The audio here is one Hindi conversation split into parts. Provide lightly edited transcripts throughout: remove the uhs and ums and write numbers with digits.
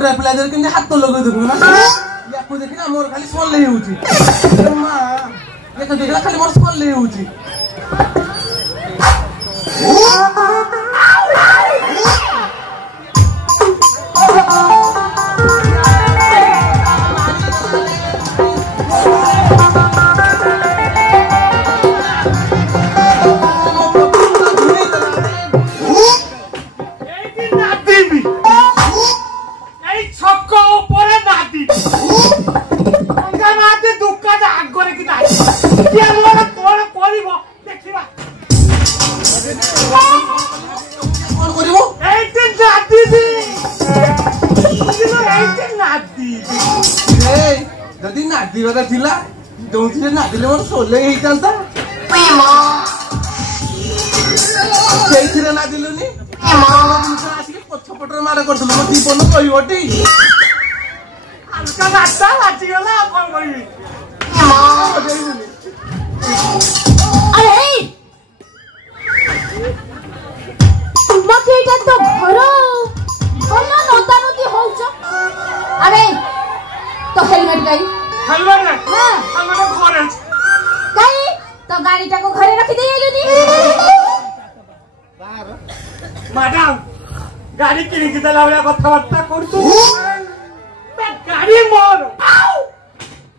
पंद्रह पिला के हाथ लगे देखु या देखना मोर खाली सल्ले होउची मां ये तो देखला खाली मोर सल्ले होउची जदि नादिबार थिला जो नादिले मोर सोले ही चलता नादिलुनी आसिक पछपटर मार करदलु मो जीवन कहिबटी हल्का गाता लाची गला कोन करिवि अरे मके एटा तो घर कला नता नती होछ अरे तो हेलमेट गई हेलमेट हां हेलमेट घरे गई तो गाड़ी को घरे रखी दे आइलुनी मैडम गाड़ी किनी के दला वाला कथा बार्ता करतु बे गाड़ी मोर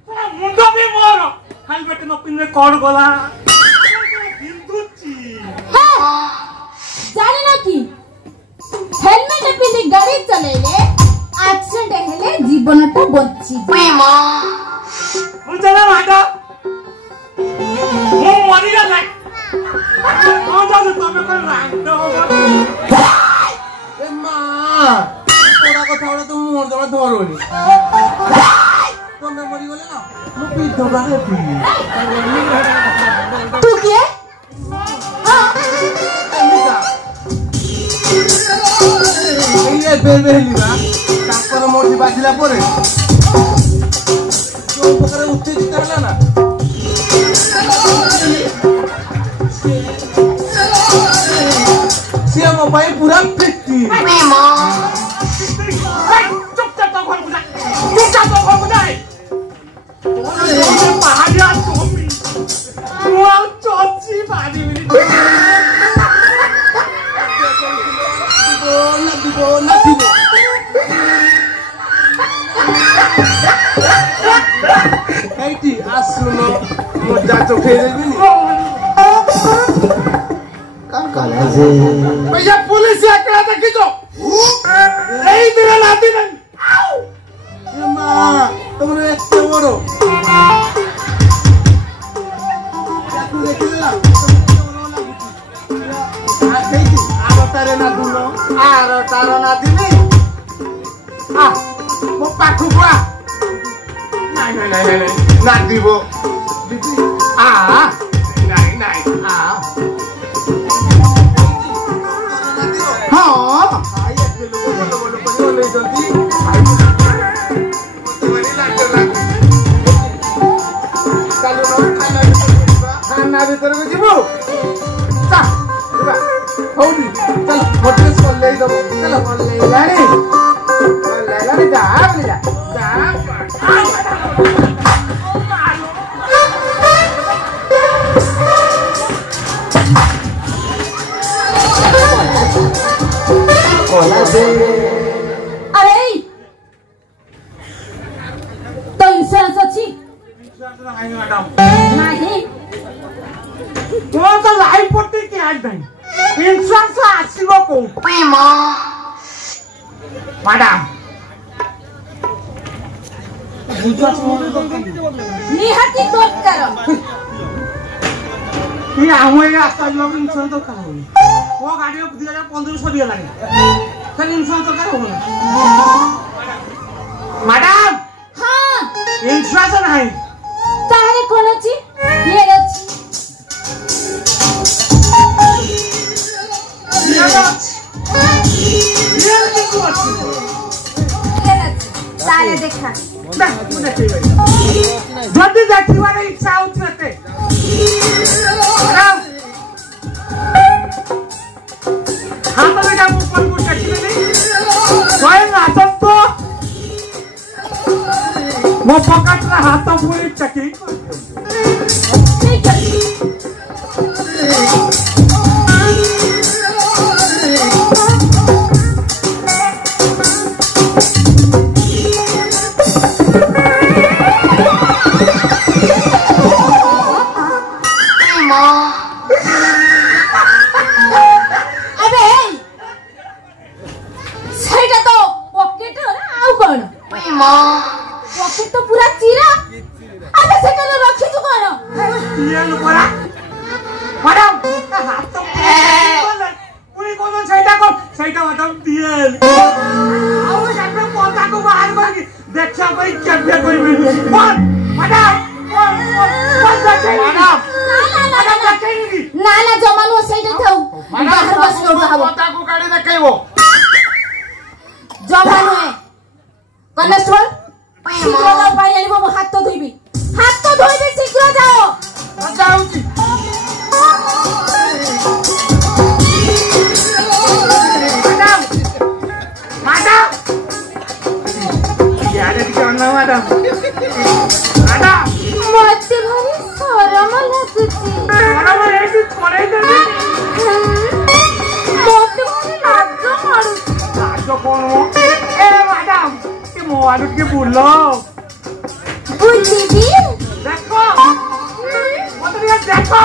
पूरा मुंडो भी मोर हेलमेट न पिनले कोड गला हिंदुची हां जाने ना की हेलमेट पिनी गाड़ी चलेले एक्सीडेंट हेले जीवनटा बच्ची बुझला मैडम वो मरी गला कौन जा तमे कर रांड हो ए मां पूरा कथा वाला तुम मोर जमा धरोनी तमे मरी गले ना मु पीतो बाहे पी तू के हां ये बेलबेली बा तापर मोटी बाजिला परे जो प्रकार उत्तेजित होला ना से मो भाई पूरा फिट्टी चुपचाप तो घर को जा चुपचाप तो घर को जा पहाड़िया सोमी वो चोची बाड़ी मिली Kaiti asuno moja chokhere bini kam kala je भैया पुलिस एकरा देखिजो ei dira nati nan ये मां तुमने एते बड़ो याकु देखिला आ केiti आरो तारे ना दिनी आ मो पाखु बुआ नहीं ना दीबो दीदी नहीं आ हां आये के लोग ले जल्दी तुम्हारी लाज लाग चलो ना खाना भीतर को जीवो चा जीवा होदी चलो होटल से ले दो चलो ले लानी जा अरे तो इंश्योरेंस अच्छी नहीं वो तो लाइफ पट्टी के आज नहीं इंश्योरेंस आसीबो को मैडम निहाती दरकार ये आवे रास्ता लोग इंश्योरेंस दरकार हो वो गाड़ी 2015 सरी लागे खाली इंश्योरेंस दरकार हो मैडम हां इंश्योरेंस नहीं तारे कोन अछि ये अछि तारे देखा जल्दी देखिबार इच्छा होत नते हां तो बेटा ऊपर को टच नहीं कोई ना तो ମୋ ପକେଟରେ ହାତ ପୁରେଇ ଚେକିଂ ଠିକ ଅଛି पॉकेट तो पूरा चीरा अबे सेटा रखी तू कोन ये लो परा मैडम हाथ तो पूरी कोन सेटा मैडम दिए आउ सामने पता को बाहर करके देखा भाई केबे करबे कौन मैडम कौन मैडम ना जमानो सेटा थाउ बाहर बस लोड हबो पता को गाड़ी देखाइबो जमानो है कनेस्टेबल शीघ्र जाओ पानी आनिबो मो हाथ तो धोइबी शीघ्र जाओ जाउची मैडम यारे दिखे अन्ना मैडम मते भारी शरम लागुची एसी छोड़े दे मते भारी लाज मारू लाज कोन हो ए मैडम मो आलू के बुलो बुझीबी देखो मत ये देखो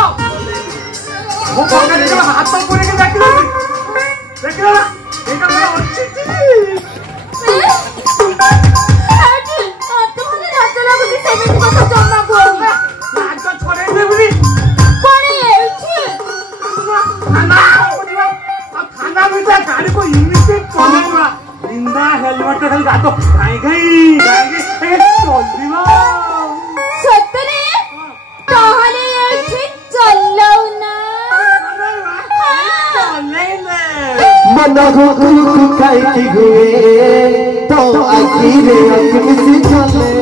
वो पकड़ के हाथ पर पूरे के देख लो ना एका मेरा अच्छी थी आजी तो मुझे लाज लागुची सेमेंट को जमा कोनी लाज छोड़े दे बुली कोनी एठी खाना भी तो गाड़ी को इंग्लिश में चलेगा इंदा हेलमेट खाली गातो गई चल दिवा सतरे ताहले एठी चलौ ना मन को खाई की हुए तो आखिर अखिर से चले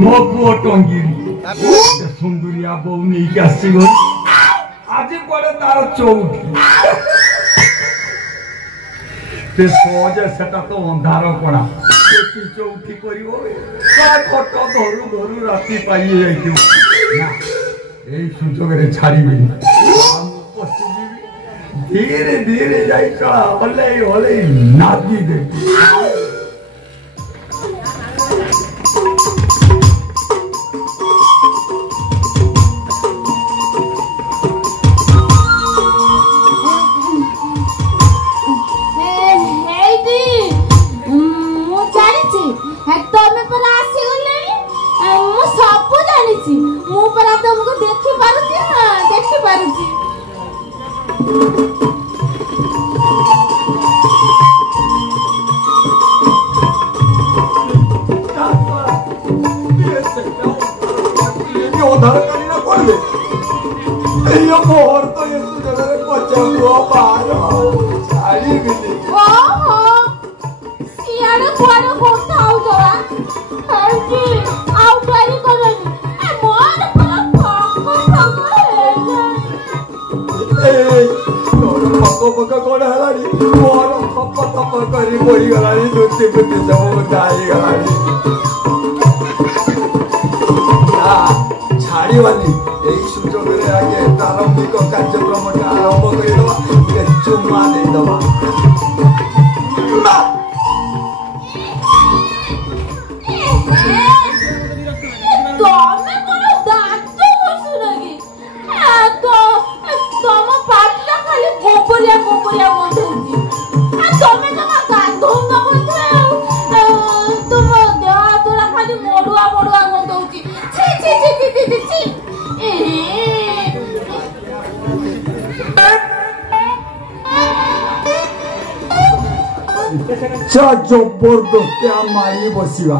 मो पुओ टंगिरी सुंदरिया बहू नहीं के आसीगो आज पड़े तार चौकी ते सोजे सेटा तो अंधार कोना ते चौकी करिवो का खट धरु धरु राती पाई जाइतु ना एई सुजोग रे छाड़ीबी हम पसिबी धीरे धीरे जाई चला हले नादी दे मु परा तुमको देखि पारुची हां देखि पारुची ये उधार करी ना कोण दे ये मोहर तो ये तुझे पचा को पारो साड़ी गेली ओहो सियाड़ कुआरो कोठा आउ तोरा हरजी आउ गाड़ी करनी ए मोर पर पक्का कोण हलाडी मोर थप करी पड़ी गलाडी दुती बुती सब जाई गलाडी ना छाड़ी वाली এই সুযোগের আগে প্রারম্ভিক কার্যক্রমটা আরম্ভ করে দেওয়া চুম্মা দিয়ে দেওয়া ଜବରଦସ୍ତିଆ ମାରି ବସିବା।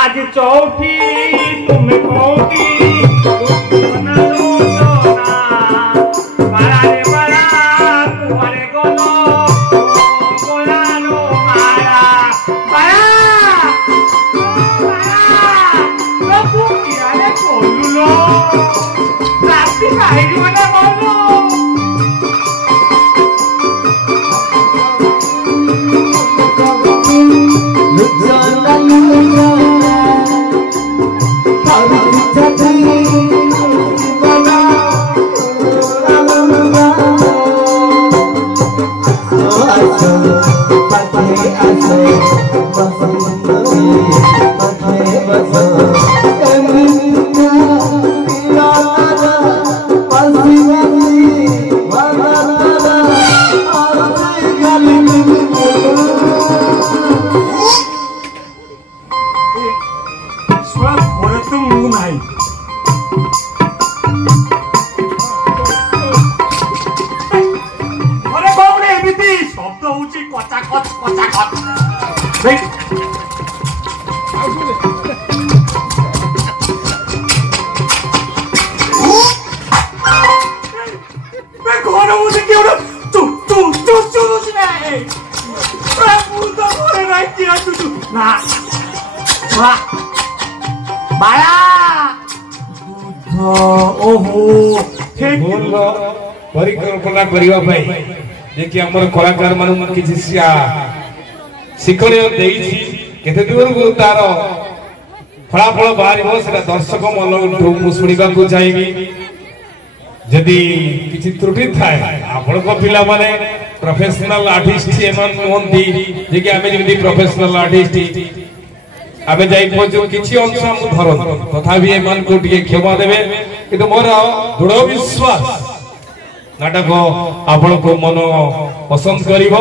आज चौथी तुम कौटी परिकल्पना करिवा भाई देखि हमर कलाकार मानु किछि शिक्षण देइछि केते दूर को तार फलाफल बाहरिबो सेटा दर्शक मन मु सुनिबा को चाहेबी जदि किछि त्रुटि थाए आपण को पिला माने प्रोफेशनल आर्टिस्ट एमन होंती जे कि आमे जेमि प्रोफेशनल आर्टिस्ट आमे जाई पजो किछि अंश हम धरन तथापि एमन को टिके क्षमा देबे किंतु मोर दृढ़ विश्वास नाटक आपण को मन पसंद करिवो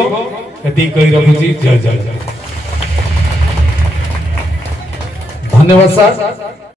एति कहि रखुची जय जय धन्यवाद सर।